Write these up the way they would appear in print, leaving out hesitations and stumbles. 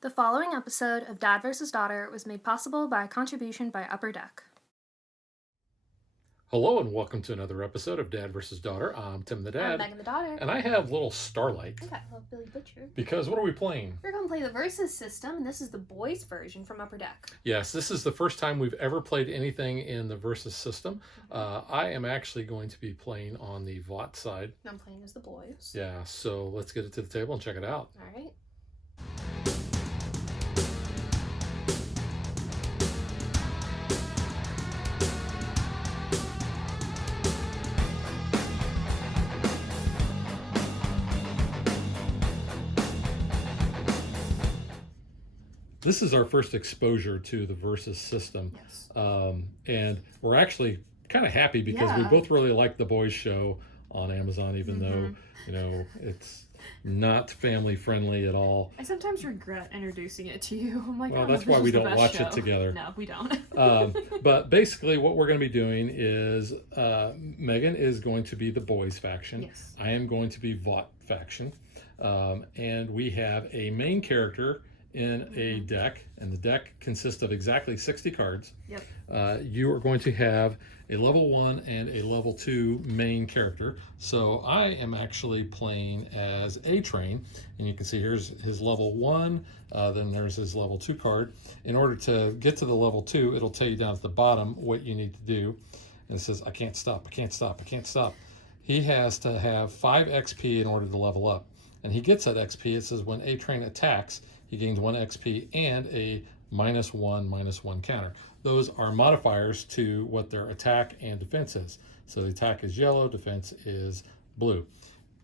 The following episode of Dad vs. Daughter was made possible by a contribution by Upper Deck. Hello and welcome to another episode of Dad vs. Daughter. I'm Tim the Dad. I'm Megan the Daughter. And I have little Starlight. I got little Billy Butcher. Because what are we playing? We're going to play the Versus system, and this is the boys' version from Upper Deck. Yes, this is the first time we've ever played anything in the Versus system. I am actually going to be playing on the VOT side. I'm playing as the boys. Yeah, so let's get it to the table and check it out. All right. This is our first exposure to the Versus system. Yes. And we're actually kind of happy because we both really like the boys show on Amazon, even though, you know, it's not family friendly at all. I sometimes regret introducing it to you. I'm like, well, that's why we don't watch it together. No, we don't. But basically what we're going to be doing is Megan is going to be the boys faction. Yes. I am going to be VOT faction. And we have a main character in a deck, and the deck consists of exactly 60 cards. Yep. You are going to have a level 1 and a level 2 main character. So I am actually playing as A-Train, and you can see here's his level 1, then there's his level 2 card. In order to get to the level 2, it'll tell you down at the bottom what you need to do. And it says, I can't stop, I can't stop, I can't stop. He has to have 5 XP in order to level up. And he gets that XP. It says when A-Train attacks, he gains 1 XP and a -1/-1 counter. Those are modifiers to what their attack and defense is. So the attack is yellow, defense is blue.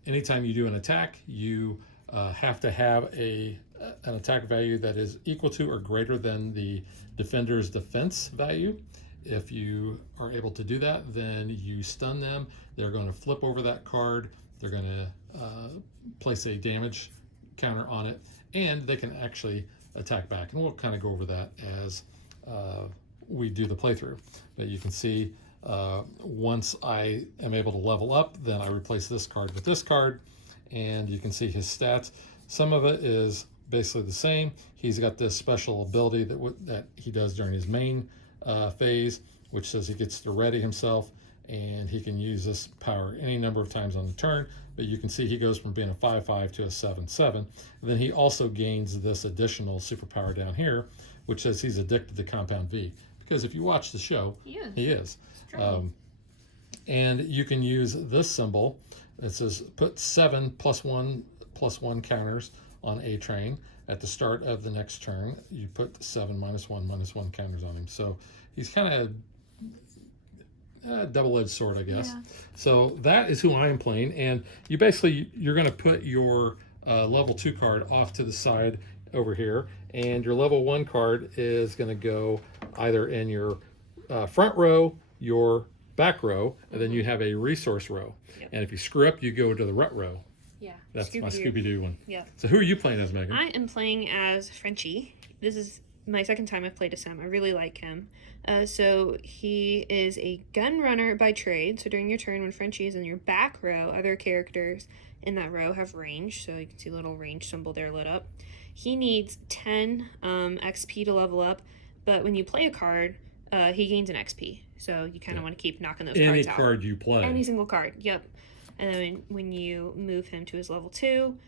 Anytime you do an attack, you have to have an attack value that is equal to or greater than the defender's defense value. If you are able to do that, then you stun them. They're going to flip over that card. They're going to place a damage counter on it, and they can actually attack back. And we'll kind of go over that as we do the playthrough. But you can see once I am able to level up, then I replace this card with this card, and you can see his stats. Some of it is basically the same. He's got this special ability that he does during his main phase, which says he gets to ready himself, and he can use this power any number of times on the turn. But you can see he goes from being a 5/5 to a 7/7. And then he also gains this additional superpower down here, which says he's addicted to Compound V. Because if you watch the show, he is. And you can use this symbol that says put 7 +1/+1 counters on A-Train. At the start of the next turn, you put 7 -1/-1 counters on him. So he's kind of double-edged sword, I guess. Yeah. So that is who I am playing, and you're going to put your level 2 card off to the side over here, and your level 1 card is going to go either in your front row, your back row, and then you have a resource row. Yep. And if you screw up, you go to the rut row. Yeah, that's my Scooby-Doo one. Yeah. So who are you playing as, Megan? I am playing as Frenchie. This is my second time I've played as him. I really like him. So he is a gun runner by trade. So during your turn, when Frenchie is in your back row, other characters in that row have range. So you can see a little range symbol there lit up. He needs 10 XP to level up, but when you play a card, he gains an XP. So you kind of want to keep knocking those cards out. Any card you play. Any single card, yep. And then when you move him to his level 2,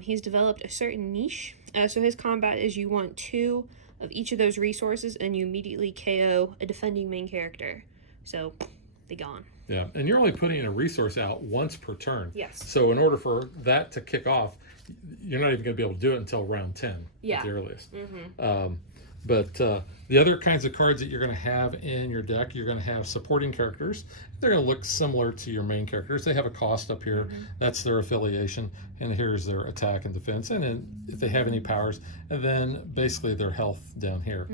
he's developed a certain niche. So his combat is you want 2 of each of those resources, and you immediately KO a defending main character. So they gone. Yeah, and you're only putting a resource out once per turn. Yes. So in order for that to kick off, you're not even going to be able to do it until round 10 at the earliest. But the other kinds of cards that you're going to have in your deck, you're going to have supporting characters. They're going to look similar to your main characters. They have a cost up here. That's their affiliation. And here's their attack and defense. And then if they have any powers. And then basically their health down here.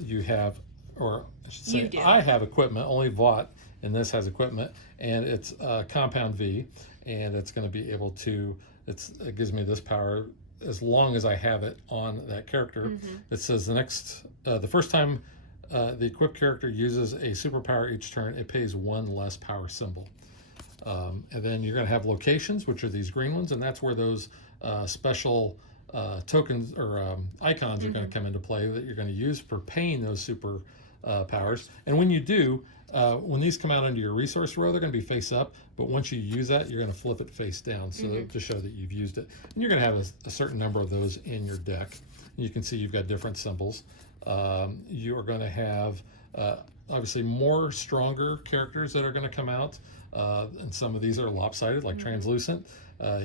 You have, or I should say, I have equipment. Only VOT in this has equipment. And it's Compound V. And it's going to be able to, it gives me this power as long as I have it on that character. It says the first time the equipped character uses a superpower each turn, it pays 1 less power symbol. And then you're going to have locations, which are these green ones, and that's where those special tokens or icons are going to come into play that you're going to use for paying those super powers. And when you do, when these come out under your resource row, they're going to be face up. But once you use that, you're going to flip it face down to show that you've used it. And you're going to have a certain number of those in your deck. You can see you've got different symbols. You are going to have obviously more stronger characters that are going to come out. And some of these are lopsided, like translucent.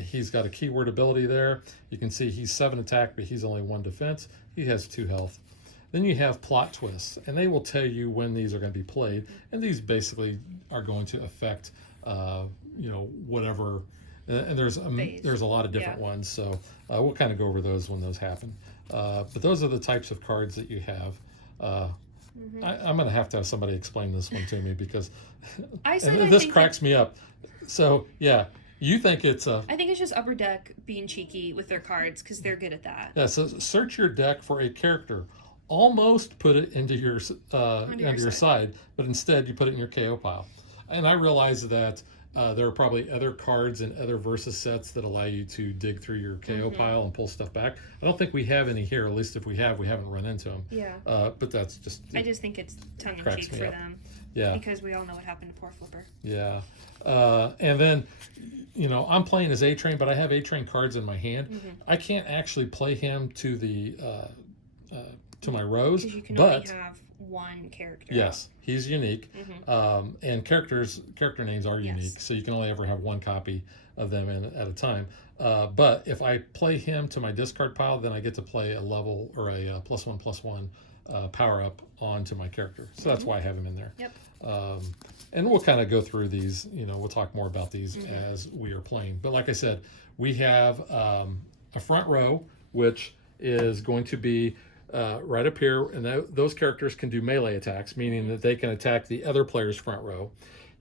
He's got a keyword ability there. You can see he's 7 attack, but he's only 1 defense. He has 2 health. Then you have plot twists, and they will tell you when these are going to be played. And these basically are going to affect, whatever. And there's a lot of different ones, so we'll kind of go over those when those happen. But those are the types of cards that you have. I'm going to have somebody explain this one to me because this cracks me up. So, yeah. You think it's I think it's just Upper Deck being cheeky with their cards because they're good at that. Yeah, so search your deck for a character. Almost put it into your side, but instead you put it in your KO pile. And I realize that there are probably other cards and other Versus sets that allow you to dig through your KO pile and pull stuff back. I don't think we have any here. At least if we have, we haven't run into them. Yeah. But that's just... I just think it's tongue-in-cheek for them. Yeah. Because we all know what happened to poor Flipper. Yeah. And then, I'm playing as A-Train, but I have A-Train cards in my hand. I can't actually play him to the to my rows. Because you can only have one character. Yes, he's unique. And character names are unique, so you can only ever have one copy of them at a time. But if I play him to my discard pile, then I get to play a level or a +1/+1 power up onto my character. So that's why I have him in there. Yep. And we'll kind of go through these, we'll talk more about these as we are playing. But like I said, we have a front row, which is going to be right up here. And those characters can do melee attacks, meaning that they can attack the other player's front row.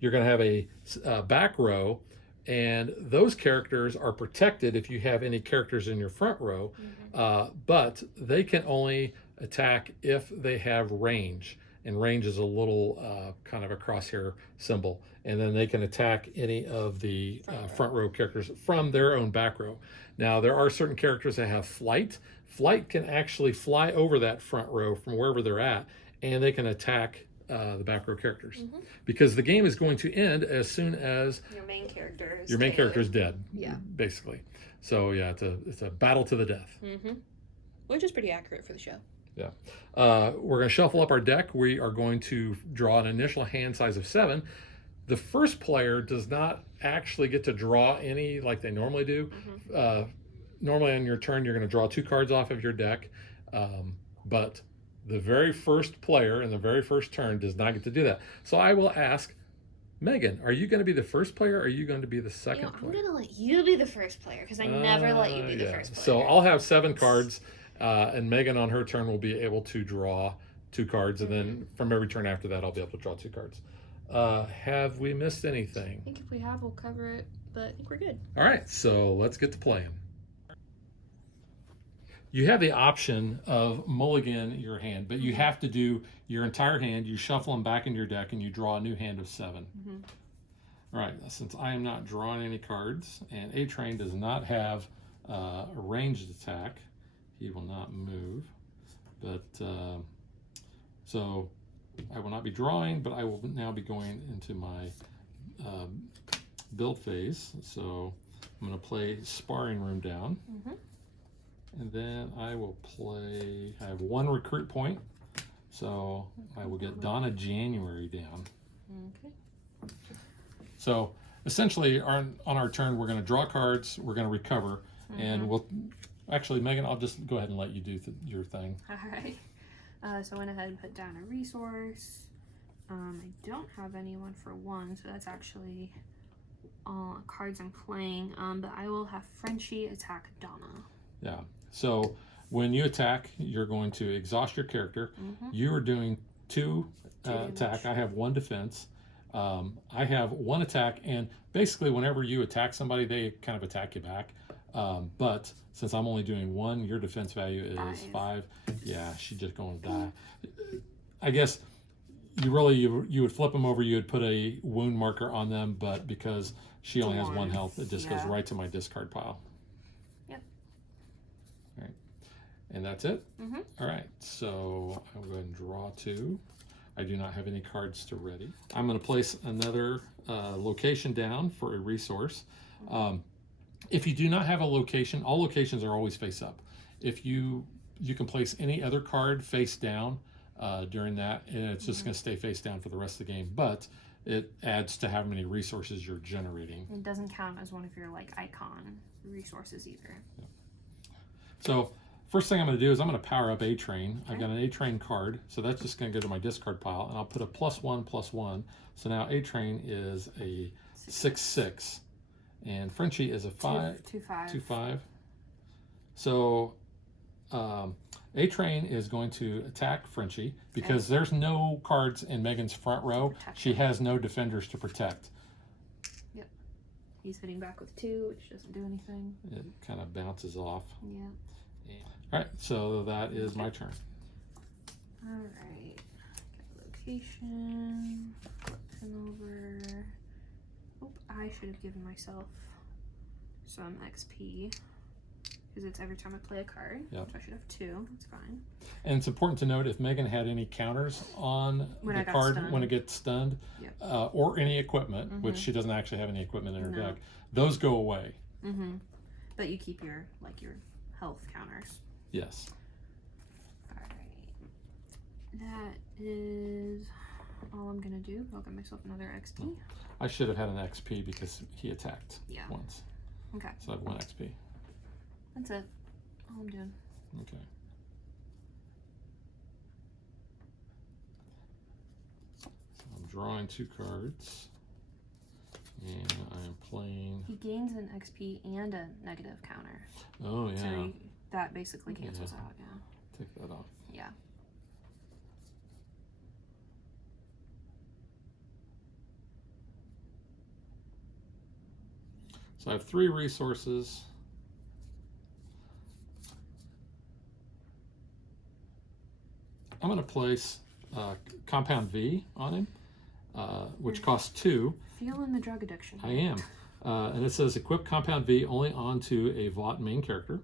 You're going to have a back row, and those characters are protected if you have any characters in your front row, but they can only attack if they have range. And range is a little kind of a crosshair symbol. And then they can attack any of the front row characters from their own back row. Now, there are certain characters that have flight. Flight can actually fly over that front row from wherever they're at, and they can attack the back row characters. Because the game is going to end as soon as your main character is dead, basically. So, yeah, it's a battle to the death. Which is pretty accurate for the show. Yeah. We're going to shuffle up our deck. We are going to draw an initial hand size of 7. The first player does not actually get to draw any like they normally do. Normally on your turn, you're going to draw 2 cards off of your deck. But the very first player in the very first turn does not get to do that. So I will ask, Megan, are you going to be the first player or are you going to be the second player? I'm going to let you be the first player because I never let you be the first player. So I'll have 7 cards. And Megan on her turn will be able to draw 2 cards, and then from every turn after that, I'll be able to draw 2 cards. Have we missed anything? I think if we have, we'll cover it, but I think we're good. All right, so let's get to playing. You have the option of mulligan your hand, but you have to do your entire hand. You shuffle them back into your deck, and you draw a new hand of 7. All right, since I am not drawing any cards, and A-Train does not have a ranged attack, he will not move, but so I will not be drawing, but I will now be going into my build phase. So I'm going to play Sparring Room down, and then I will play, I have 1 recruit point, so I will get Donna January down. So essentially on our turn, we're going to draw cards, we're going to recover, and we'll... Actually, Megan, I'll just go ahead and let you do your thing. All right. So I went ahead and put down a resource. I don't have anyone for 1, so that's actually all cards I'm playing. But I will have Frenchie attack Donna. Yeah. So when you attack, you're going to exhaust your character. You are doing 2 attack. I have 1 defense. I have 1 attack, and basically whenever you attack somebody, they kind of attack you back. But since I'm only doing 1, your defense value is 5. Yeah, she's just going to die. I guess you would flip them over. You would put a wound marker on them, but because she only has 1 health, it just goes right to my discard pile. Yep. And that's it? Mm-hmm. All right, so I'll go ahead and draw 2. I do not have any cards to ready. I'm going to place another location down for a resource. If you do not have a location, all locations are always face up. If you can place any other card face down during that, and it's just going to stay face down for the rest of the game, but it adds to how many resources you're generating. It doesn't count as one of your like icon resources either. Yeah. So first thing I'm going to do is I'm going to power up A-Train. I've got an A-Train card, so that's just going to go to my discard pile, and I'll put a +1/+1. So now A-Train is a 6/6, and Frenchie is a 2/5. So A-Train is going to attack Frenchie because there's no cards in Megan's front row. She has no defenders to protect. Yep. He's hitting back with 2, which doesn't do anything. It kind of bounces off. Yeah. All right, so that is my turn. All right. Get a location. Flip him over. Oh, I should have given myself some XP. Because it's every time I play a card. Yep. So I should have 2. That's fine. And it's important to note if Megan had any counters on the card when it gets stunned, yep. Or any equipment, which she doesn't actually have any equipment in her deck, those go away. But you keep your health counters. Yes. All right. That is all I'm gonna do. I'll get myself another XP. I should have had an XP because he attacked once. Okay. So I have 1 XP. That's it. All I'm doing. Okay. So I'm drawing 2 cards. And I am playing. He gains an XP and a negative counter. Oh, yeah. So that basically cancels out, yeah. Take that off. Yeah. So I have 3 resources. I'm going to place Compound V on him, which costs 2. Feeling the drug addiction. I am. And it says equip Compound V only onto a Vought main character.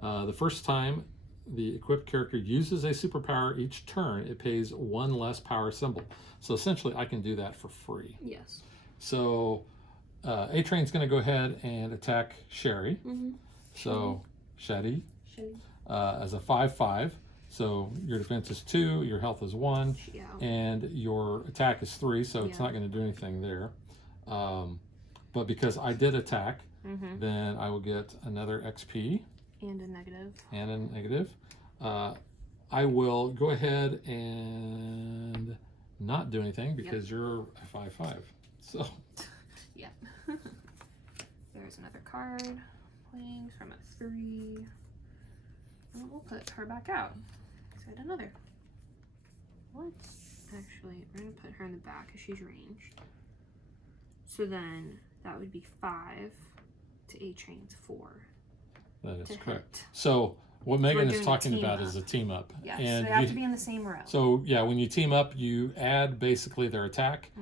The first time the equipped character uses a superpower each turn, it pays 1 less power symbol. So essentially, I can do that for free. Yes. So A-Train's going to go ahead and attack Sherry. So Shetty as a 5/5. So your defense is 2, your health is 1, and your attack is 3, so it's not going to do anything there. But because I did attack, then I will get another XP. And a negative. And a negative. I will go ahead and not do anything because you're a 5/5. So. Yeah. There's another card. Playing from a 3. And we'll put her back out. Set another. What? Actually, we're going to put her in the back because she's ranged. So then that would be 5 to A-Train's 4. That is correct. So what Megan is talking about is a team up. Yes, and so they have to be in the same row. So yeah, when you team up, you add basically their attack,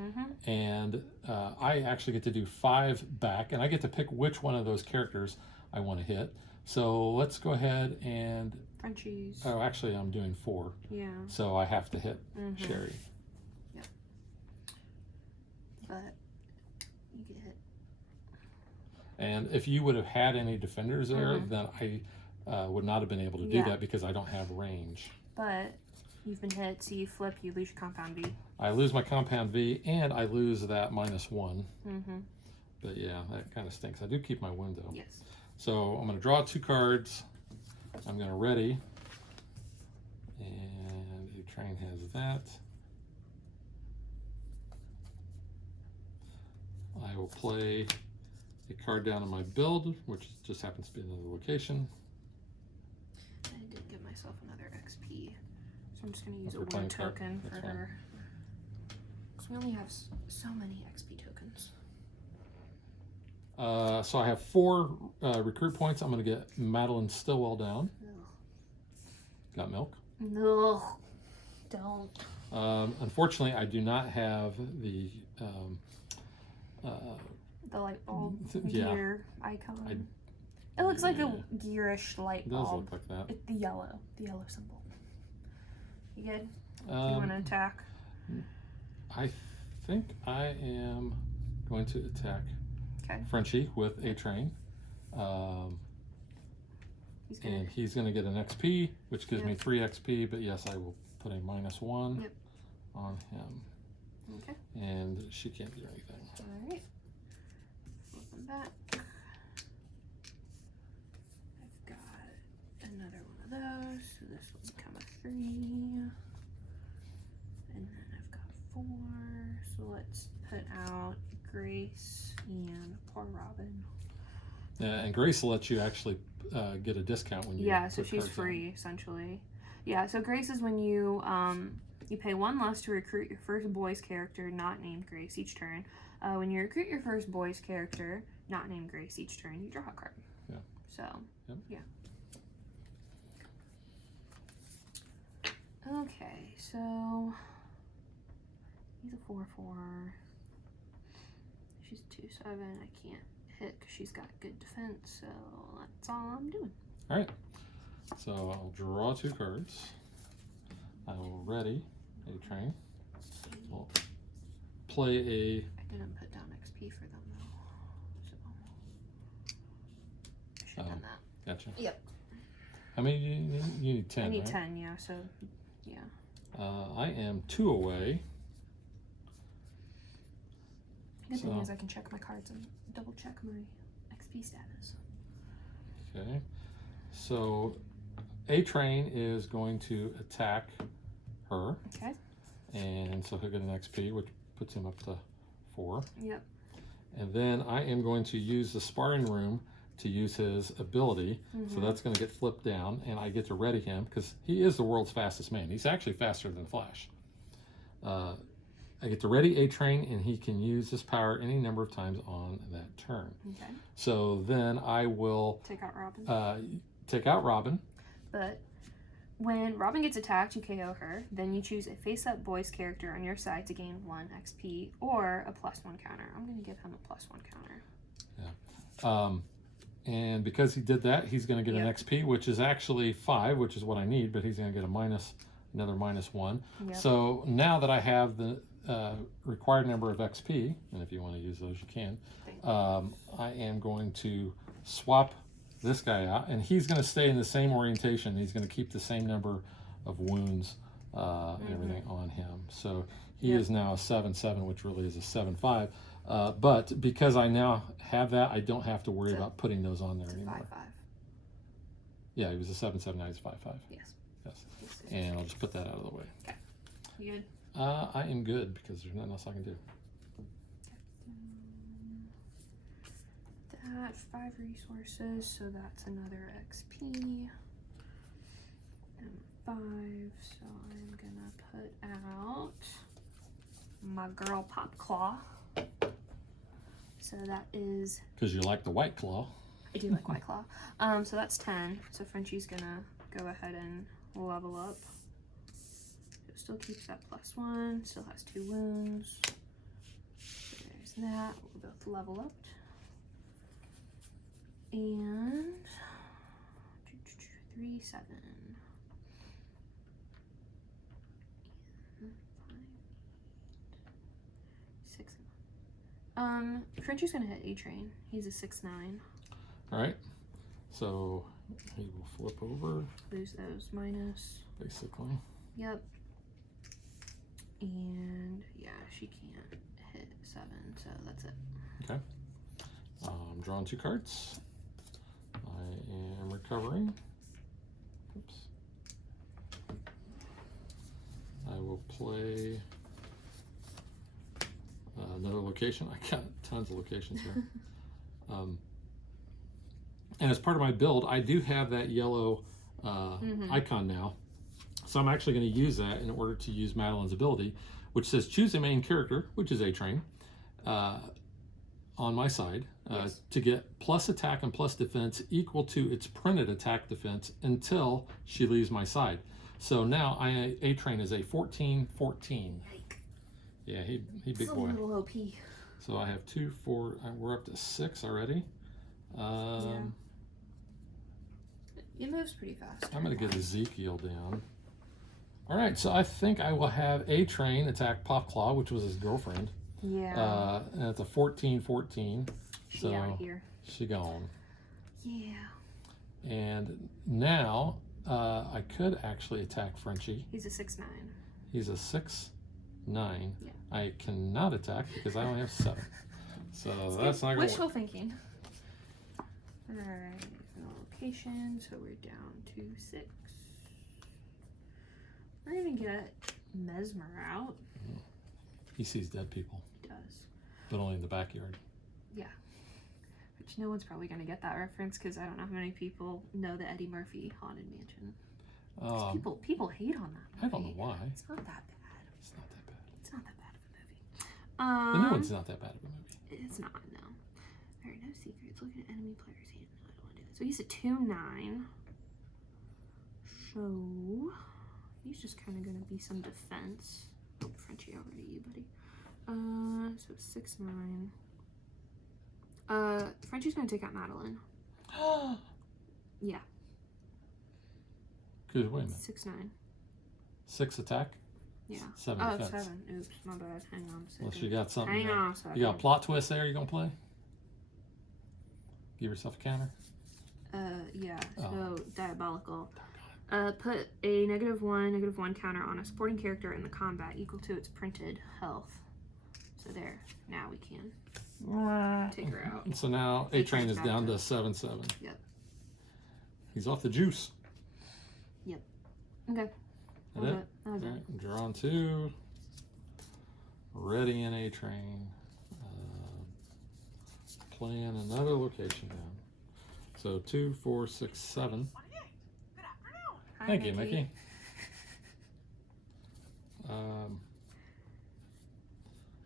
and I actually get to do 5 back, and I get to pick which one of those characters I want to hit. So let's go ahead and... Frenchies. Oh, actually, I'm doing 4. Yeah. So I have to hit Sherry. Yep. But you get hit. And if you would have had any defenders there, then I would not have been able to do that because I don't have range. But you've been hit, so you flip, you lose your Compound V. I lose my Compound V, and I lose that -1. But yeah, that kind of stinks. I do keep my window. Yes. So I'm going to draw 2 cards. I'm going to ready. And A-Train has that. I will play a card down in my build, which just happens to be another location. I did give myself another XP. So I'm just going to use If we're a 1 playing token card, for her. Because we only have so many XP tokens. So I have 4 recruit points. I'm going to get Madeline Stillwell down. Ugh. Got milk? No, don't. Unfortunately, I do not have the The light bulb gear icon. It looks like a Yeah. gearish light It does bulb. look like that. It's the yellow symbol. You good? Do you Um, want to attack? I think I am going to attack Okay. Frenchie with a train. He's gonna. And he's going to get an XP, which gives me Yep. 3 XP, but yes, I will put a -1 Yep. on him. Okay. And she can't do anything. All right. Flip them back. I've got another one of those, so this will become a 3. And then I've got 4. So let's put out Grace and poor Robin. Yeah, and Grace will let you actually get a discount when you Yeah, so put she's cards free essentially. Yeah, so Grace is when you you pay 1 less to recruit your first boy's character not named Grace each turn. When you recruit your first boy's character not named Grace each turn, you draw a card. Yeah. So Yep. yeah. Okay, so he's a 4/4. She's 2/7. I can't hit because she's got good defense, so that's all I'm doing. on. All right. So I'll draw 2 cards. I will ready a train. I'll play a. I didn't put down XP for them though, so I should have done that. Gotcha. Yep. How many you need? 10. I need right? 10, yeah. So yeah. I am 2 away. Good thing So- is I can check my cards and double check my XP status. Okay. So A train is going to attack her, Okay. and so he'll get an XP, which puts him up to 4. Yep. And then I am going to use the sparring room to use his ability. So Mhm. that's going to get flipped down, and I get to ready him because he is the world's fastest man. He's actually faster than Flash. I get to ready A train, and he can use this power any number of times on that turn. Okay. So then I will Take out Robin. take out Robin. But when Robin gets attacked, you KO her. Then you choose a face-up boy's character on your side to gain 1 XP or a +1 counter. I'm going to give him a +1 counter. And because he did that, he's going to get an Yep. XP, which is actually 5, which is what I need, but he's going to get another -1. Yep. So now that I have the required number of XP, and if you want to use those, you can, Thank I am going to swap this guy out, and he's going to stay in the same orientation. He's going to keep the same number of wounds and everything on him. So he Yep. is now a 7/7, which really is a 7/5. But because I now have that, I don't have to worry So about putting those on there It's a anymore. 5/5. Yeah, he was a 7/7, now he's a 5/5. Yes. Yes. Yes. And I'll just put that out of the way. You good? I am good because there's nothing else I can do. That 5 resources, so that's another XP. And 5, so I'm gonna put out my girl Popclaw. So that is, Because you like the White Claw. I do like White Claw. So that's 10. So Frenchie's gonna go ahead and level up. It still keeps that +1, still has 2 wounds. So there's that. We're both level up. And 3, 7. And 5, 6. Frenchie's gonna hit A train. He's a 6/9. All right. So he will flip over, Lose those minus. basically. Yep. And yeah, she can't hit 7, so that's it. Okay. I'm drawing 2 cards. I am recovering. Oops. I will play another location. I got tons of locations here. And as part of my build, I do have that yellow icon now. So I'm actually going to use that in order to use Madeline's ability, which says choose a main character, which is A train, on my side, Yes. to get plus attack and plus defense equal to its printed attack defense until she leaves my side. So now A train is a 14/14. Yike. Yeah, he big It's a boy. little OP. So I have 2, 4. We're up to 6 already. It moves pretty fast. I'm going to get Ezekiel down. All right, so I think I will have A-Train attack Popclaw, which was his girlfriend. Yeah. And it's a 14-14. She out of here. She gone. Yeah. And now I could actually attack Frenchie. He's a 6'9". He's a 6'9". Yeah. I cannot attack because I only have 7. So It's that's good. not going to Wishful work. thinking. Alright, no location, so we're down to 6. We're gonna get Mesmer out. He sees dead people, He does. but only in the backyard. Yeah. Which no one's probably gonna get that reference because I don't know how many people know the Eddie Murphy Haunted Mansion. 'Cause people hate on that movie. I don't know why. It's not that bad. It's not that bad. It's not that bad of a movie. The new one's not that bad of a movie. It's not, no. Alright, no secrets. Looking at enemy players' hand. No, I don't want to do that. So he's a 2'9". So he's just kind of gonna be some defense. Oh, Frenchie, over to you, buddy. So 6'9". Frenchie's gonna take out Madeline. Yeah. Good, wait a minute. 6'9". 6 attack? Yeah. 7 Oh, defense. 7. Oops, my bad. Hang on a second. Unless you got something. Hang on a second. You got a plot twist there you gonna play? Give yourself a counter? Yeah, Oh. so diabolical. Put a -1 counter on a supporting character in the combat equal to its printed health. So there, now we can take her out. And so now A-Train is down to 7/7. Yep. He's off the juice. Okay. That it? That was it. Alright, drawing 2. Ready in A-Train. Playing another location down. So 2, 4, 6, 7. Hi, Thank you, Mickey.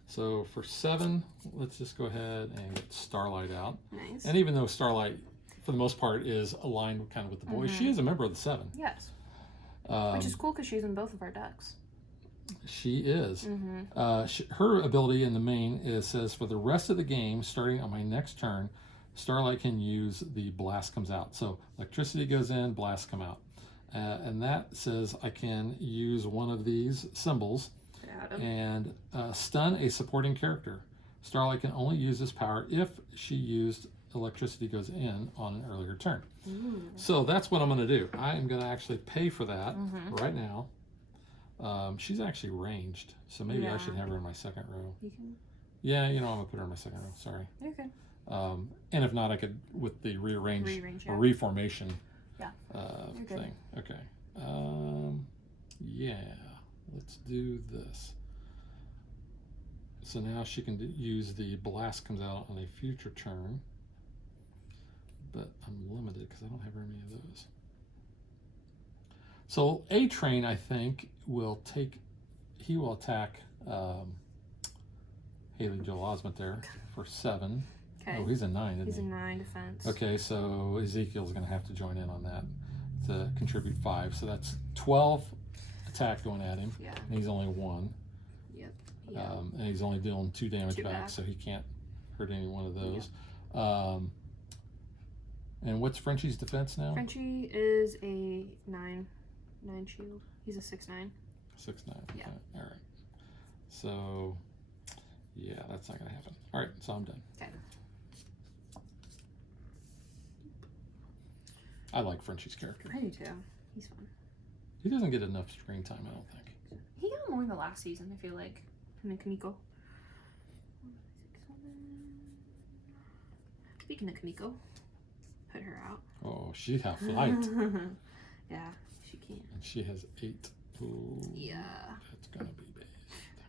So for 7, let's just go ahead and get Starlight out. Nice. And even though Starlight, for the most part, is aligned kind of with the boys, she is a member of the 7. Yes. Which is cool because she's in both of our decks. She is. Mm-hmm. Her ability in the main says, for the rest of the game, starting on my next turn, Starlight can use the blast comes out. So electricity goes in, blast come out. And that says I can use one of these symbols and stun a supporting character. Starlight can only use this power if she used electricity goes in on an earlier turn. Ooh. So that's what I'm going to do. I am going to actually pay for that right now. She's actually ranged, so maybe I should have her in my second row. You can. Yeah, you know, I'm going to put her in my second row. Sorry. You're good. And if not, I could, with the rearrange Rearrange, or reformation Yeah. You're good. thing. Okay. Yeah, let's do this. So now she can use the blast comes out on a future turn, but I'm limited because I don't have very many of those. So A-Train, I think, will attack Haley Joel Osment there for 7. Okay. Oh, he's a 9, isn't He's he? a 9 defense. Okay, so Ezekiel's going to have to join in on that to contribute 5. So that's 12 attack going at him. Yeah. And he's only 1. Yep. Yeah. And he's only dealing 2 damage 2 back, so he can't hurt any one of those. And what's Frenchie's defense now? Frenchie is a 9 shield. He's a 6'9". 6'9". Yeah. Okay. All right. So, yeah, that's not going to happen. All right, so I'm done. Okay. I like Frenchie's character. I do too. He's fun. He doesn't get enough screen time, I don't think. He got more in the last season, I feel like. Him and Kamiko. Speaking of Kamiko, put her out. Oh, she has flight. Yeah, she can. And she has 8. Ooh, Yeah. that's going to be bad.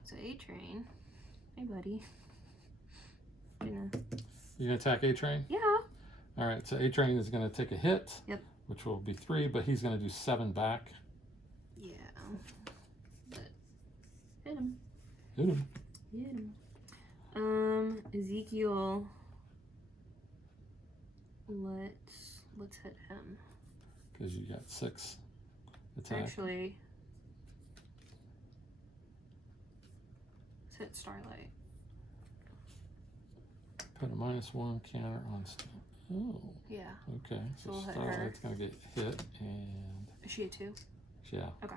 So A-Train. Hey, buddy. You going to attack A-Train? Yeah. All right, so A-Train is going to take a hit. Yep. Which will be 3, but he's going to do 7 back. Yeah. But hit him. Hit him. Hit him. Ezekiel. Let's hit him. Because you got 6 attack. Actually, let's hit Starlight. Put a -1 counter on Oh, Yeah. okay. So we'll hit her. Starlight's gonna get hit, and Is she a 2? yeah. Okay.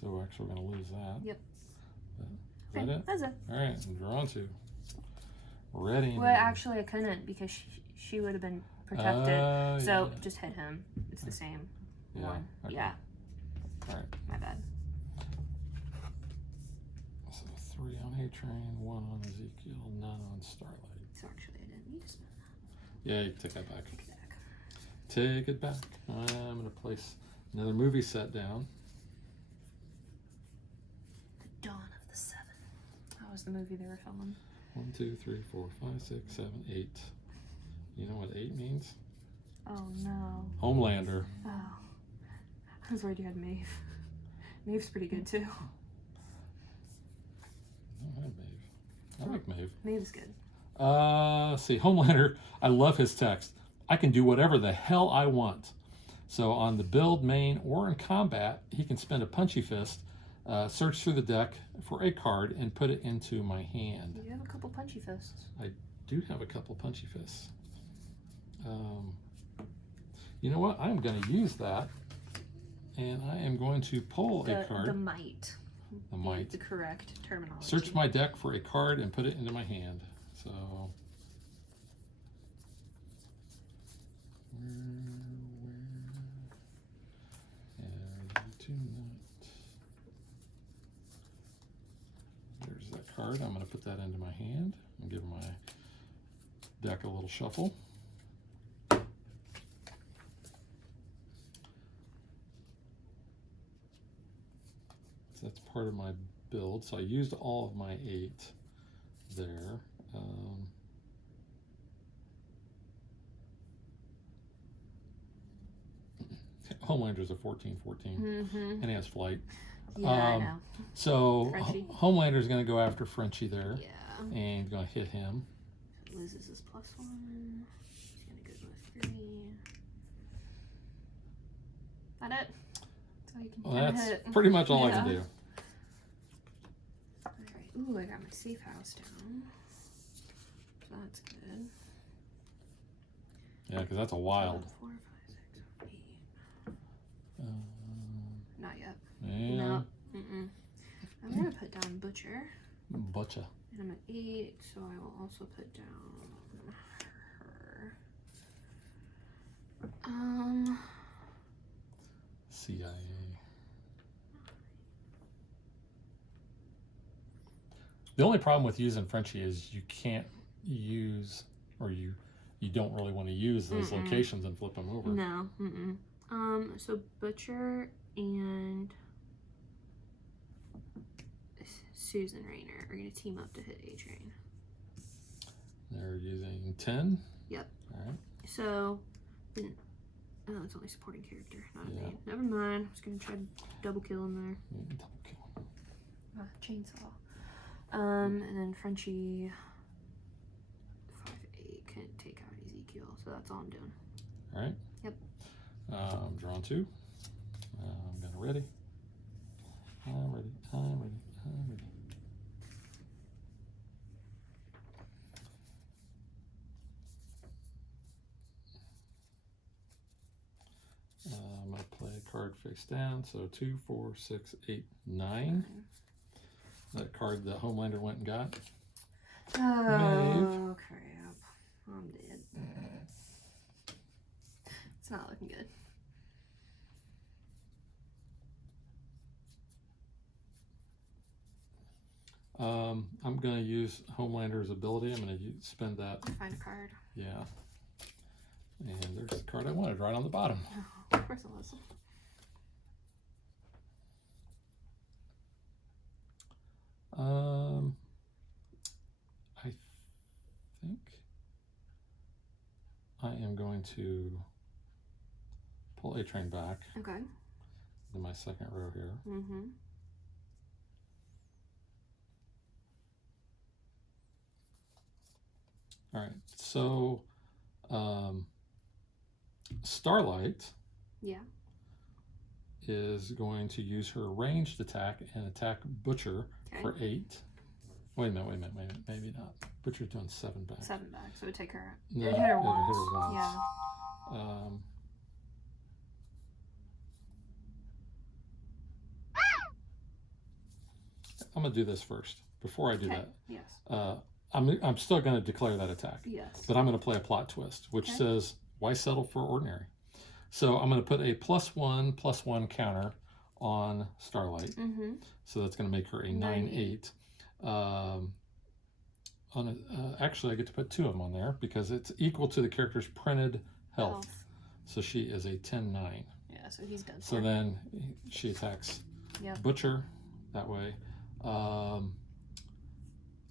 So we're actually gonna lose that. Yep. But is that it? That's it. All right, I'm drawn to. Ready. Well, actually, I couldn't because she would have been protected. So yeah. just hit him. It's the same Yeah, one. okay. Yeah. All right. My bad. So 3 on A-Train, 1 on Ezekiel, none on Starlight. So actually, I didn't need to spend that. Yeah, you can take that back. Take it back. Take it back. I'm gonna place another movie set down. The Dawn of the Seven. That was the movie they were filming. 1, 2, 3, 4, 5, 6, 7, 8. You know what 8 means? Oh no. Homelander. Oh. I was worried you had Maeve. Maeve's pretty good too. I have Maeve. I like Maeve. Maeve's good. See, Homelander, I love his text. I can do whatever the hell I want. So on the build, main, or in combat, he can spend a punchy fist, search through the deck for a card, and put it into my hand. You have a couple punchy fists. I do have a couple punchy fists. You know what? I'm going to use that, and I am going to pull a card. The might. The might. The correct terminology. Search my deck for a card and put it into my hand. So, there's that card. I'm going to put that into my hand and give my deck a little shuffle. So that's part of my build. So I used all of my 8 there. Homelander's a 14-14, and he has flight. Yeah, I know. So Frenchie. Homelander's going to go after Frenchie there, Yeah. and going to hit him. Loses his +1. He's going to go to a 3. That it? That's all you can do. Well, that's pretty much all I can do. Alright. Ooh, I got my safe house down. So that's good. Yeah, because that's a wild. 4, 5, 6, 8. Not yet. Yeah. No. I'm going to put down Butcher. Butcher. And I'm at 8, so I will also put down her. CIA. The only problem with using Frenchie is you can't use, or you don't really want to use those locations and flip them over. No. So Butcher and Susan Rayner are going to team up to hit A-Train. They're using 10? Yep. All right. So, oh, it's only supporting character, not a Yeah. name. Never mind. I was going to try to double kill in there. Double kill. Chainsaw. And then Frenchie 5-8 can take out Ezekiel, so that's all I'm doing. All right. Yep. I'm drawn 2. I'm gonna ready. I'm ready. I'm ready. I'm ready. I'm gonna play a card face down. So 2, 4, 6, 8, 9. That card that Homelander went and got. Oh, crap. I'm dead. It's not looking good. I'm going to use Homelander's ability. I'm going to spend that. Find a card. Yeah. And there's the card I wanted right on the bottom. Oh, of course it was. I think I am going to pull A-Train back Okay. in my second row here. All right, so Starlight is going to use her ranged attack and attack Butcher for 8. Wait a minute. Maybe not. Butcher's doing 7 back. 7 back, so it would take her. No, It would hit her it would once. hit her once. Yeah. I'm gonna do this first. Before I do Okay. that, Yes. I'm still gonna declare that attack. Yes. But I'm gonna play a plot twist, which Okay. says, why settle for ordinary? So I'm gonna put a +1/+1 counter on Starlight. Mm-hmm. So that's gonna make her a 9/8. Actually, I get to put 2 of them on there because it's equal to the character's printed health. So she is a 10/9. Yeah, so he's done. So then she attacks Butcher that way.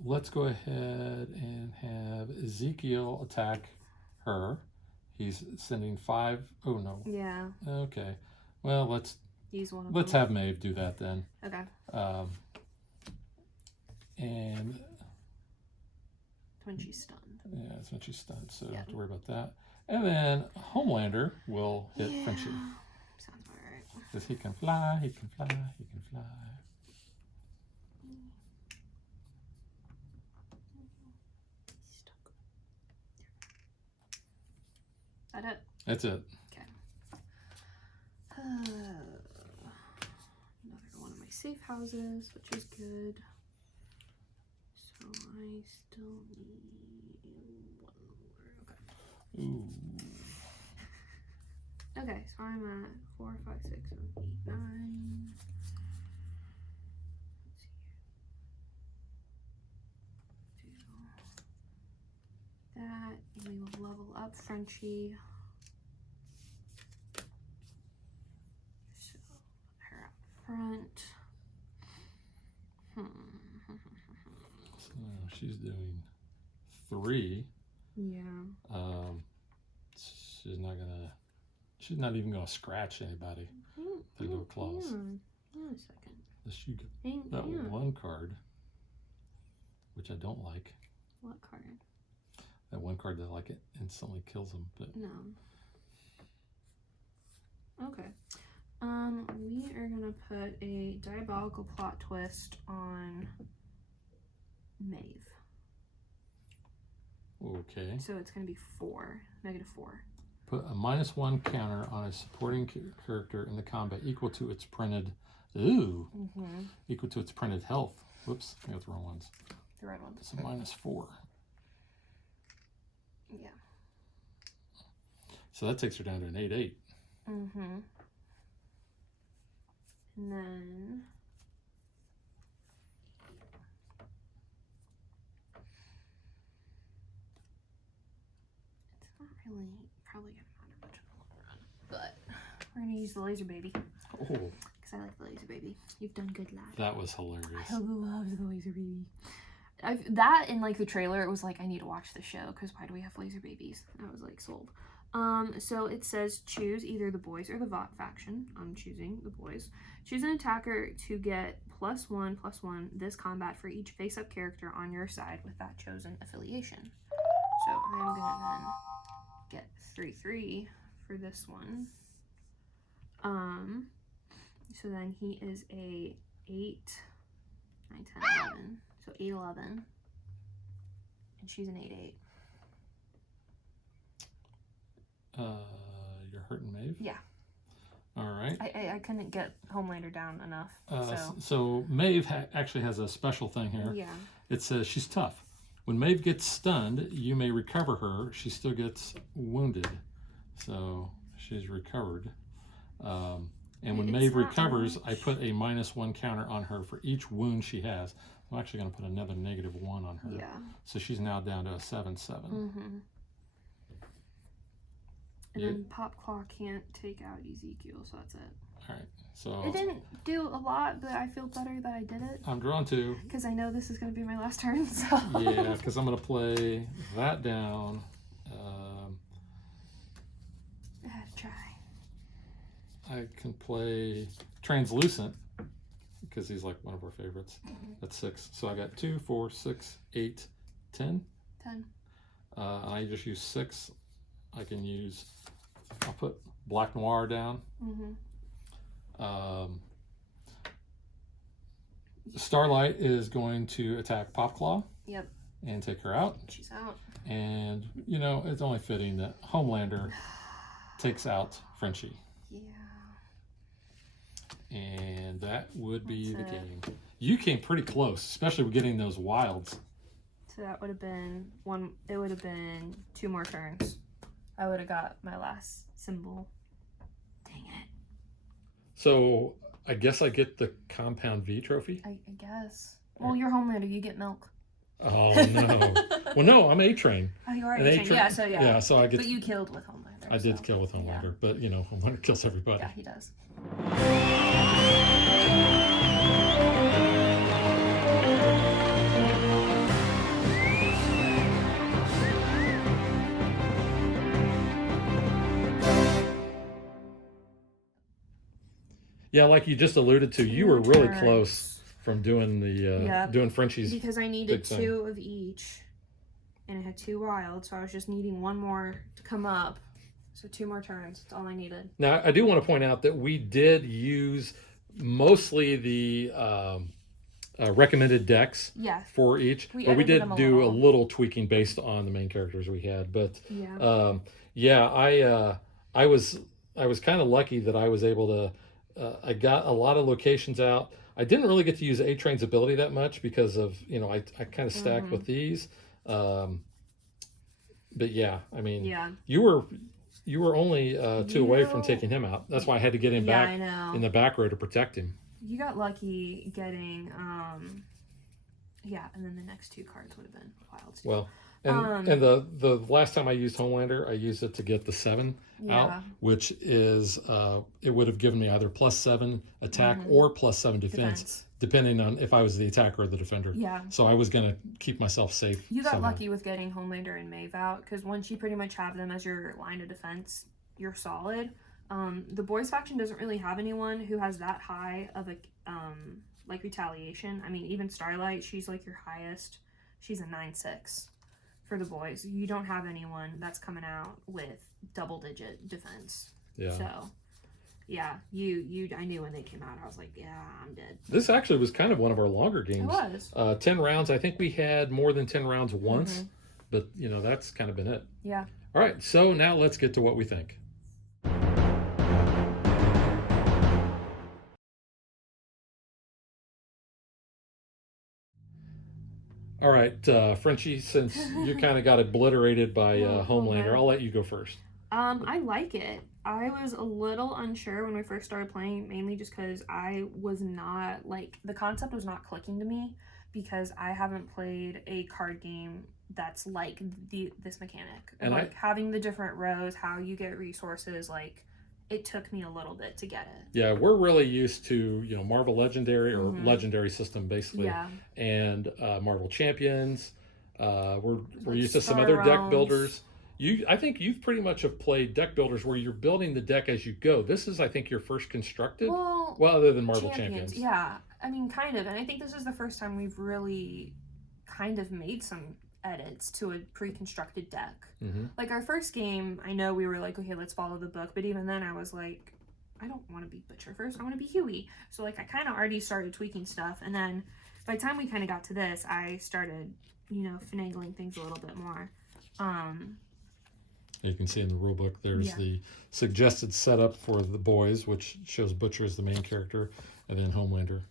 Let's go ahead and have Ezekiel attack her. He's sending 5. Oh no. Yeah. Okay. Well, let's Use one of let's them. have Maeve do that then. Okay. And When she's stunned. yeah, that's when she's stunned, so don't Yeah. have to worry about that. And then Homelander will hit Frenchie. Sounds about right. Because he can fly, he can fly, he can fly. That it? That's it. Okay. Another one of my safe houses, which is good. So I still need 1 more. Okay. Ooh. Okay, so I'm at 4, 5, 6, 7, 8, 9. Let's see. Do that, and we will level up Frenchie. So put her up front. So she's doing 3. Yeah. She's not even gonna scratch anybody. With little claws. Hang on a second. Unless you get Hang that on. 1 card, which I don't like. What card? That 1 card that like it instantly kills them. But No. Okay. We are gonna put a diabolical plot twist on Maeve. okay. So it's gonna be 4, -4. Put a -1 counter on a supporting character in the combat equal to its printed. Ooh. Mm-hmm. Equal to its printed health. Whoops, I got the wrong ones. The red one. So -4. Yeah. So that takes her down to an 8/8. Mm-hmm. And then it's not really probably gonna matter much in the long run, but we're gonna use the laser baby Oh, because I like the laser baby. You've done good, lad. that was hilarious. I love the laser baby. That in like the trailer, it was like I need to watch the show because why do we have laser babies? I was like sold. So it says choose either the boys or the Vought faction. I'm choosing the boys. Choose an attacker to get +1/+1 this combat for each face-up character on your side with that chosen affiliation. So I'm gonna then get 3/3 for this one. So then he is a 8, 9, 10, 11. So 8/11. And she's an 8/8. You're hurting Maeve? Yeah. All right. I couldn't get Homelander down enough. So Maeve actually has a special thing here. Yeah. It says she's tough. When Maeve gets stunned, you may recover her. She still gets wounded. So she's recovered. And when It's Maeve not recovers, much. I put a -1 counter on her for each wound she has. I'm actually going to put another -1 on her. Yeah. So she's now down to a 7/7. Mm-hmm. And then Popclaw can't take out Ezekiel, so that's it. All right. So It didn't do a lot, but I feel better that I did it. I'm drawn to. Because I know this is going to be my last turn, so. Yeah, because I'm going to play that down. I had to try. I can play Translucent because he's like one of our favorites. That's 6. So I got 2, 4, 6, 8, 10. 10. I just use 6. I can use, I'll put Black Noir down. Mm-hmm. Starlight is going to attack Popclaw. Yep. And take her out. She's out. And, you know, it's only fitting that Homelander takes out Frenchie. Yeah. And that would be the game. You came pretty close, especially with getting those wilds. So that would have been one. It would have been 2 more turns. I would have got my last symbol. Dang it. So I guess I get the Compound V trophy? I guess. Well, you're Homelander. You get milk. Oh, no. Well, no, I'm A-Train. Oh, you are An A-Train. Yeah, so Yeah, so I get... But you killed with Homelander. I did kill with Homelander, yeah. but, you know, Homelander kills everybody. Yeah, he does. Yeah, like you just alluded to, you were really close from doing the doing Frenchie's. Because I needed 2 of each, and I had 2 wild, so I was just needing 1 more to come up. So 2 more turns. That's all I needed. Now I do want to point out that we did use mostly the recommended decks for each, but we did do a little tweaking based on the main characters we had. But I was kind of lucky that I was able to. I got a lot of locations out. I didn't really get to use A-Train's ability that much because of, you know, I kind of stacked with these. But yeah, I mean, you were only 2 away from taking him out. That's why I had to get him back in the back row to protect him. You got lucky getting, and then the next 2 cards would have been wild. Well, and the last time I used Homelander, I used it to get the 7 out, which is it would have given me either +7 attack or +7 defense, depending on if I was the attacker or the defender. Yeah. So I was gonna keep myself safe. You got lucky with getting Homelander and Maeve out, because once you pretty much have them as your line of defense, you're solid. The boys faction doesn't really have anyone who has that high of a like retaliation. I mean, even Starlight, she's like your highest. She's a 9/6 for the boys. You don't have anyone that's coming out with double-digit defense. Yeah. So, yeah, you. I knew when they came out, I was like, yeah, I'm dead. This actually was kind of one of our longer games. It was. 10 rounds. I think we had more than 10 rounds once, but you know that's kind of been it. Yeah. All right. So now let's get to what we think. All right, Frenchie, since you kind of got obliterated by Homelander, I'll let you go first. I like it. I was a little unsure when we first started playing, mainly just because I was not, like, the concept was not clicking to me, because I haven't played a card game that's like this mechanic. And like, having the different rows, how you get resources, like, it took me a little bit to get it. Yeah, we're really used to, you know, Marvel Legendary or Legendary system, basically. Yeah. And Marvel Champions. We're used to some other deck builders. I think you've pretty much have played deck builders where you're building the deck as you go. This is, I think, your first constructed. Well, other than Marvel Champions. Yeah, I mean, kind of. And I think this is the first time we've really kind of made some edits to a pre-constructed deck. Like our first game, I know we were like, okay, let's follow the book, but even then I was like, I don't want to be Butcher first, I want to be Huey. So like I kind of already started tweaking stuff, and then by the time we kind of got to this, I started, you know, finagling things a little bit more. You can see in the rule book there's the suggested setup for the boys, which shows Butcher as the main character, and then Homelander.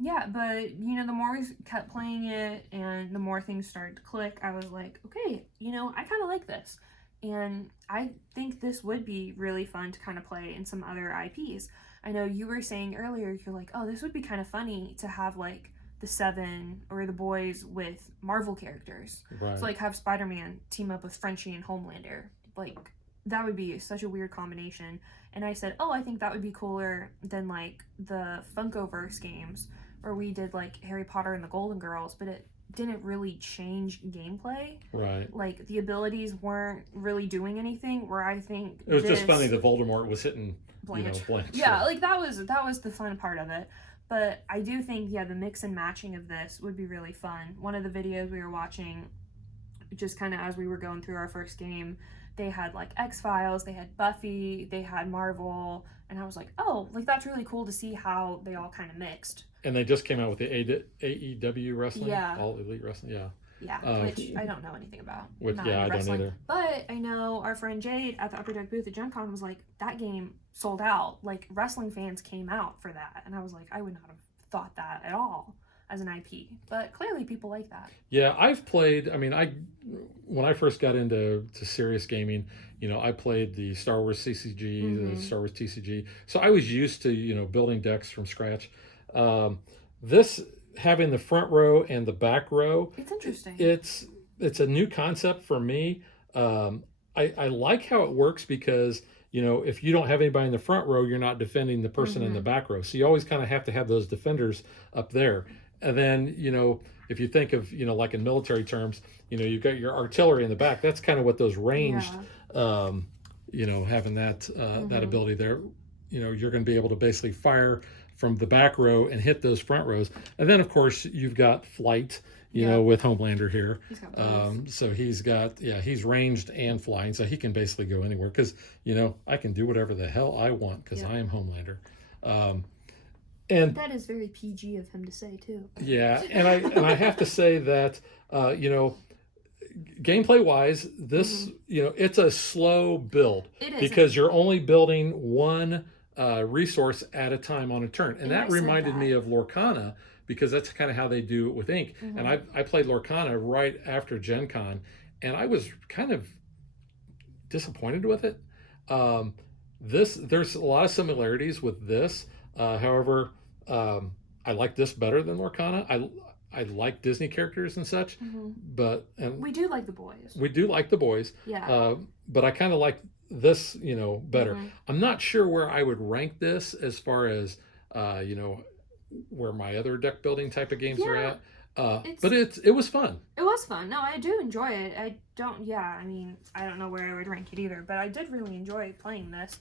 Yeah, but, you know, the more we kept playing it and the more things started to click, I was like, okay, you know, I kind of like this. And I think this would be really fun to kind of play in some other IPs. I know you were saying earlier, you're like, oh, this would be kind of funny to have, like, the 7 or the boys with Marvel characters. Right. So, like, have Spider-Man team up with Frenchie and Homelander. Like, that would be such a weird combination. And I said, oh, I think that would be cooler than, like, the Funkoverse games, where we did like Harry Potter and the Golden Girls, but it didn't really change gameplay. Right. Like the abilities weren't really doing anything, where I think it was just funny that Voldemort was hitting Blanche. You know, Blanche. Yeah, like that was the fun part of it. But I do think, yeah, the mix and matching of this would be really fun. One of the videos we were watching, just kind of as we were going through our first game, They had like X-Files, they had Buffy, they had Marvel, and I was like, oh, like that's really cool to see how they all kind of mixed. And they just came out with the AEW wrestling, Yeah. All Elite Wrestling, yeah. Yeah, which I don't know anything about. I don't either. But I know our friend Jade at the Upper Deck booth at Gen Con was like, that game sold out. Like, wrestling fans came out for that. And I was like, I would not have thought that at all as an IP. But clearly people like that. Yeah, I've played, I mean, when I first got into serious gaming, you know, I played the Star Wars CCG, the Star Wars TCG. So I was used to, you know, building decks from scratch. This having the front row and the back row, it's interesting. It's a new concept for me. I like how it works because, you know, if you don't have anybody in the front row, you're not defending the person in the back row. So you always kind of have to have those defenders up there. And then, you know, if you think of, you know, like in military terms, you know, you've got your artillery in the back. That's kind of what those ranged, you know, having that that ability there. You know, you're going to be able to basically fire from the back row and hit those front rows. And then, of course, you've got flight, you know, with Homelander here. He's got both. So he's ranged and flying, so he can basically go anywhere because, you know, I can do whatever the hell I want because I am Homelander. And that is very PG of him to say, too. Yeah, and I have to say that, you know, gameplay-wise, this, you know, it's a slow build. It is. Because you're only building one resource at a time on a turn. And that reminded me of Lorcana, because that's kind of how they do it with Ink. And I played Lorcana right after Gen Con, and I was kind of disappointed with it. There's a lot of similarities with this. However, I like this better than Lorcana. I like Disney characters and such, but we do like the boys. We do like the boys. Yeah. But I kind of like this, you know, better. I'm not sure where I would rank this as far as, you know, where my other deck building type of games are at. But it was fun. It was fun. No, I do enjoy it. I mean, I don't know where I would rank it either, but I did really enjoy playing this.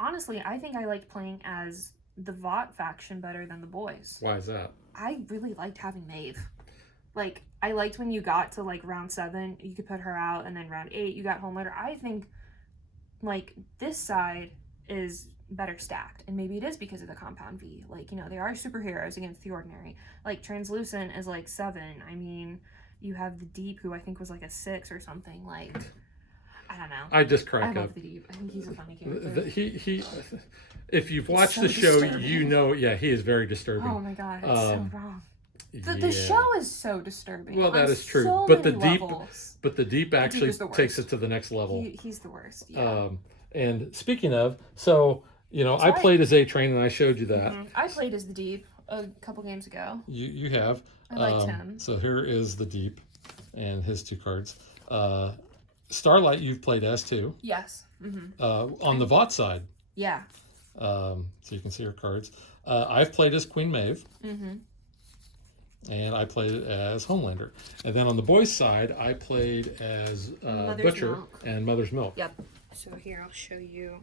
Honestly, I think I liked playing as the Vought faction better than the boys. Why is that? I really liked having Maeve. Like, I liked when you got to, like, round 7, you could put her out, and then round 8, you got Homelander. I think, like, this side is better stacked, and maybe it is because of the Compound V. Like, you know, they are superheroes against the ordinary. Like, Translucent is, like, 7. I mean, you have the Deep, who I think was, like, a 6 or something. Like, I don't know. I just crack up. I love the Deep. I think he's a funny character. He if you've watched the show, disturbing. you know, yeah, he is very disturbing. Oh my god, it's so wrong. The Yeah. show is so disturbing. Well, that on is true. so But the many Deep, levels. but the Deep actually is the takes worst. it to the next level. He's the worst. Yeah. And speaking of, so you know, I played as A-Train, and I showed you that. I played as the Deep a couple games ago. You have. I liked him. So here is the Deep, and his 2 cards. Starlight, you've played as too. Yes. On the Vought side. Yeah. So you can see her cards. I've played as Queen Maeve. And I played as Homelander. And then on the boys' side, I played as Butcher Milk. and Mother's Milk. Yep. So here, I'll show you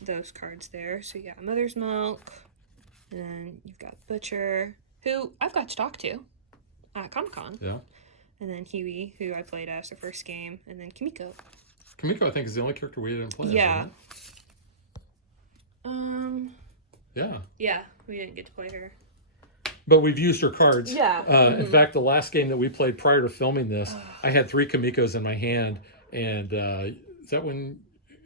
those cards there. So yeah, Mother's Milk, and then you've got Butcher, who I've got to talk to at Comic-Con. Yeah. And then Huey, who I played as the first game, and then Kimiko. Kimiko, I think, is the only character we didn't play as, Yeah. isn't it? Yeah. Yeah, we didn't get to play her. But we've used her cards. Yeah. In fact, the last game that we played prior to filming this, I had 3 Kimikos in my hand. And is that when...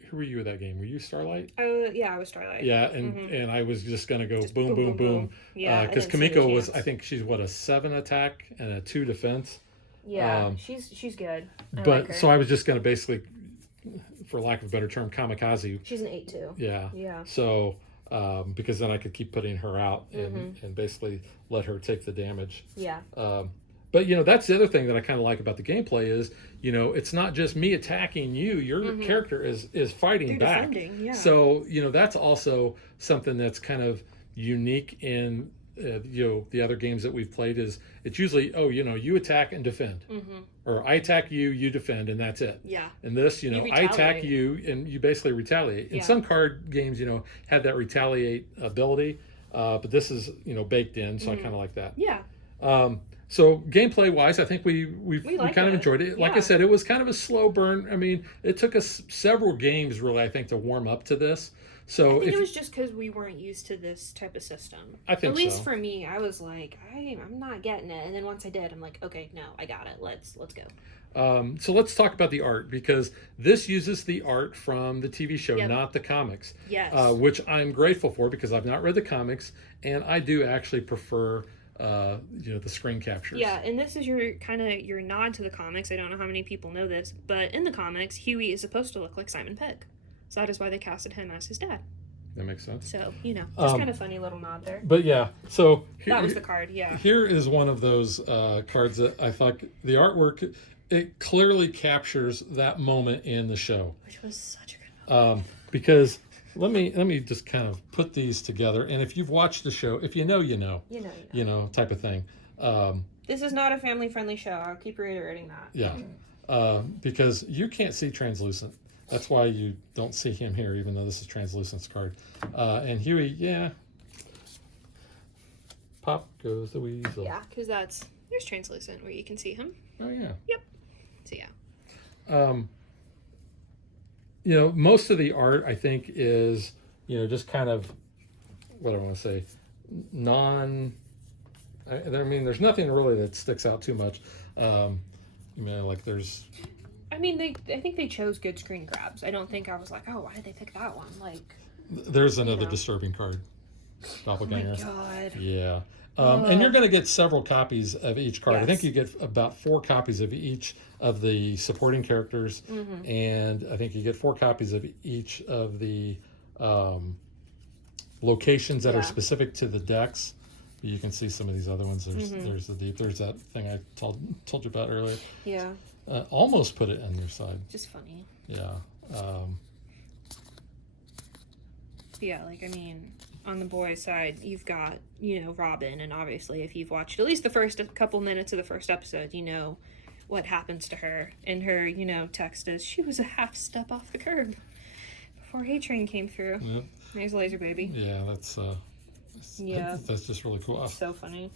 Who were you at that game? Were you Starlight? Yeah, I was Starlight. Yeah, and I was just going to go Just boom, boom, boom. Yeah, Because I didn't stand a Kimiko was, chance. I think she's, what, a 7 attack and a 2 defense? Yeah. She's good. I But like her. so I was just going to basically, for lack of a better term, kamikaze. She's an 8 too. Yeah. Yeah. So, because then I could keep putting her out and basically let her take the damage. Yeah. But, you know, that's the other thing that I kind of like about the gameplay is, you know, it's not just me attacking you. Your character is fighting They're back. defending, yeah. So, you know, that's also something that's kind of unique in, you know, the other games that we've played is it's usually, oh, you know, you attack and defend. Or I attack you, you defend, and that's it. Yeah. In this, you know, I attack retaliate. you, and you basically retaliate. In Yeah. some card games, you know, have that retaliate ability. But this is, you know, baked in, so I kind of like that. Yeah. So gameplay wise, I think we like kind of it. enjoyed it. Like I Yeah. said, it was kind of a slow burn. I mean, it took us several games really, I think, to warm up to this. So I think if it was just because we weren't used to this type of system. I think At least so. for me, I was like, I'm not getting it. And then once I did, I'm like, okay, no, I got it. Let's go. So let's talk about the art, because this uses the art from the TV show, Yep. not the comics. Yes. Which I'm grateful for, because I've not read the comics, and I do actually prefer the screen captures. Yeah, and this is your nod to the comics. I don't know how many people know this, but in the comics, Huey is supposed to look like Simon Pegg. So that is why they casted him as his dad. That makes sense. So, just kind of funny little nod there. But yeah, so That was the card, yeah. Here is one of those cards that I thought the artwork, it clearly captures that moment in the show. Which was such a good moment. Because let me just kind of put these together, and if you've watched the show, if you know, you know, type of thing. This is not a family-friendly show. I'll keep reiterating that. Yeah, because you can't see translucent. That's why you don't see him here, even though this is translucent's card. And Huey, yeah. Pop goes the weasel. Yeah, because there's translucent where you can see him. Oh, yeah. Yep. So, yeah. Most of the art, I think, is, just kind of, what do I want to say, I mean, there's nothing really that sticks out too much. Like there's... I mean, I think they chose good screen grabs. I don't think I was like, oh, why did they pick that one? Like, there's another disturbing card. Doppelganger. Oh my God. Yeah. And you're going to get several copies of each card. Yes. I think you get about 4 copies of each of the supporting characters, and I think you get 4 copies of each of the locations that are specific to the decks. You can see some of these other ones. There's the deep. There's that thing I told you about earlier. Yeah. Almost put it on your side. Just funny. Yeah. Yeah, like, I mean, on the boys' side, you've got, Robin, and obviously if you've watched at least the first couple minutes of the first episode, you know what happens to her. And her, text is, she was a half step off the curb before A-Train came through. Yep. There's Laser Baby. Yeah, that's just really cool. So funny.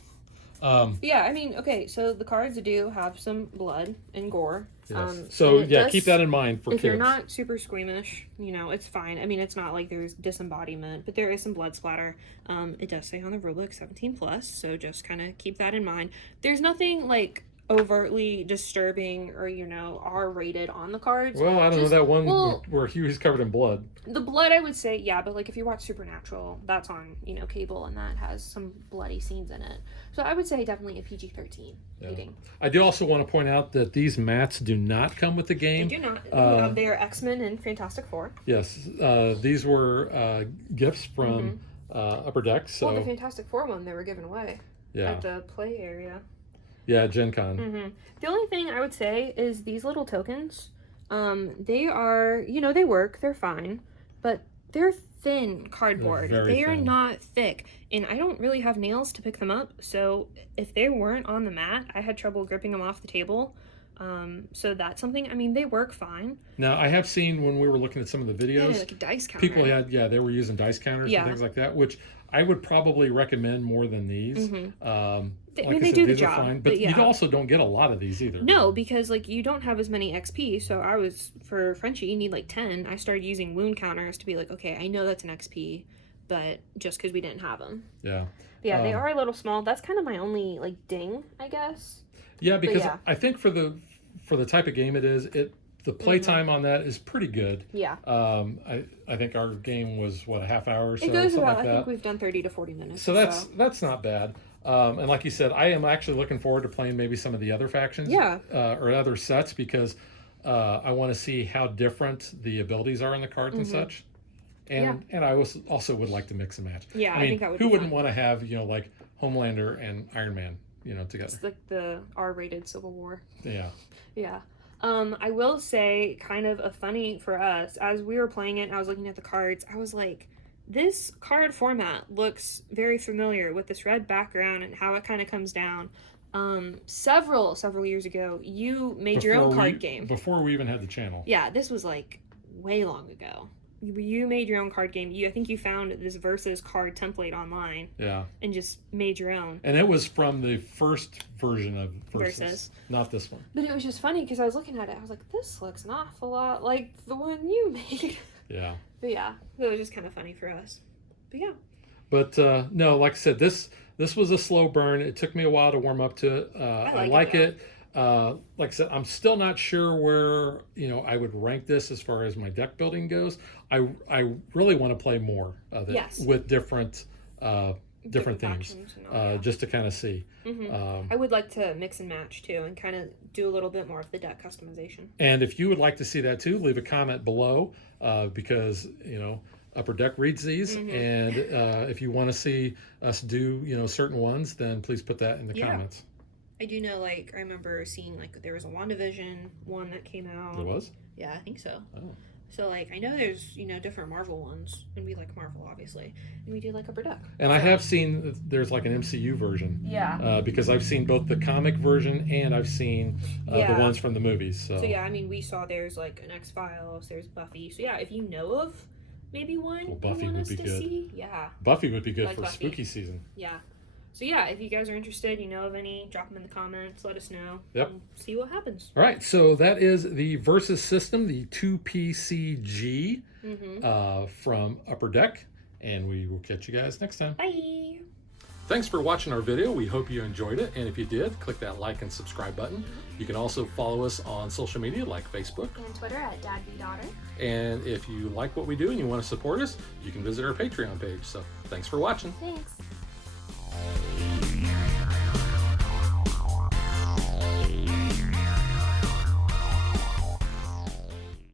Yeah, I mean, okay, so the cards do have some blood and gore. Yes. And Keep that in mind for if kids. you're not super squeamish, it's fine. I mean, it's not like there's disembodiment, but there is some blood splatter. It does say on the rulebook 17 plus, so just kind of keep that in mind. There's nothing like overtly disturbing or R-rated on the cards. Well, I don't know that one where Huey's covered in blood. The blood, I would say, yeah, but like if you watch Supernatural, that's on cable, and that has some bloody scenes in it. So I would say definitely a PG-13 rating. I do also want to point out that these mats do not come with the game. They do not. They are X-Men and Fantastic Four. Yes, these were gifts from Upper Deck. So Well, the Fantastic Four one they were giving away at the play area. Yeah, Gen Con. The only thing I would say is these little tokens, they are, they work, they're fine, but they're thin cardboard. They are not thick, and I don't really have nails to pick them up, so if they weren't on the mat, I had trouble gripping them off the table. So that's something, I mean, they work fine. Now, I have seen when we were looking at some of the videos, like a dice counter. People they were using dice counters and things like that, which I would probably recommend more than these. I mean, they do the job. Fine, but you also don't get a lot of these either. No, because like you don't have as many XP. So for Frenchie, you need like 10. I started using wound counters to be like, okay, I know that's an XP, but just because we didn't have them. Yeah. Yeah, they are a little small. That's kind of my only like ding, I guess. Yeah, because I think for the type of game it is, the playtime on that is pretty good. Yeah. I think our game was a half hour or so. It goes about. Like I think we've done 30 to 40 minutes. So that's not bad. And like you said, I am actually looking forward to playing maybe some of the other factions. Yeah. Or other sets, because I want to see how different the abilities are in the cards and such. And I also would like to mix and match. Yeah, I think that would who be wouldn't fun. want to have like Homelander and Iron Man together? It's like the R-rated Civil War. Yeah. Yeah. I will say, kind of a funny for us, as we were playing it and I was looking at the cards, I was like, this card format looks very familiar with this red background and how it kind of comes down. Several years ago, you made your own card game. Before we even had the channel. Yeah, this was like way long ago. you made your own card game. I think you found this Versus card template online. Yeah. And just made your own. And it was from the first version of Versus. Not this one. But it was just funny because I was looking at it. I was like, this looks an awful lot like the one you made. Yeah. But yeah, it was just kind of funny for us. But yeah. But no, like I said, this was a slow burn. It took me a while to warm up to it. I like it. Like I said, I'm still not sure where I would rank this as far as my deck building goes. I really want to play more of it with different themes, just to kind of see. I would like to mix and match too, and kind of do a little bit more of the deck customization. And if you would like to see that too, leave a comment below, because Upper Deck reads these, and if you want to see us do certain ones, then please put that in the comments. I do know, like, I remember seeing, like, there was a WandaVision one that came out. There was? Yeah, I think so. Oh. So, like, I know there's, different Marvel ones, and we like Marvel, obviously. And we do like Upper Deck. And I have seen there's, like, an MCU version. Yeah. Because I've seen both the comic version and I've seen the ones from the movies. So, yeah, I mean, we saw there's, like, an X-Files, there's Buffy. So, yeah, if you know of maybe one Buffy you want would us be to good. see. Yeah. Buffy would be good Like for Buffy. spooky season. Yeah. So yeah, if you guys are interested, of any, drop them in the comments, let us know. Yep. And see what happens. All right, so that is the Versus system, the 2PCG from Upper Deck, and we will catch you guys next time. Bye! Thanks for watching our video. We hope you enjoyed it, and if you did, click that like and subscribe button. You can also follow us on social media like Facebook And Twitter at DadBeDaughter. and if you like what we do and you want to support us, you can visit our Patreon page. So thanks for watching. Thanks.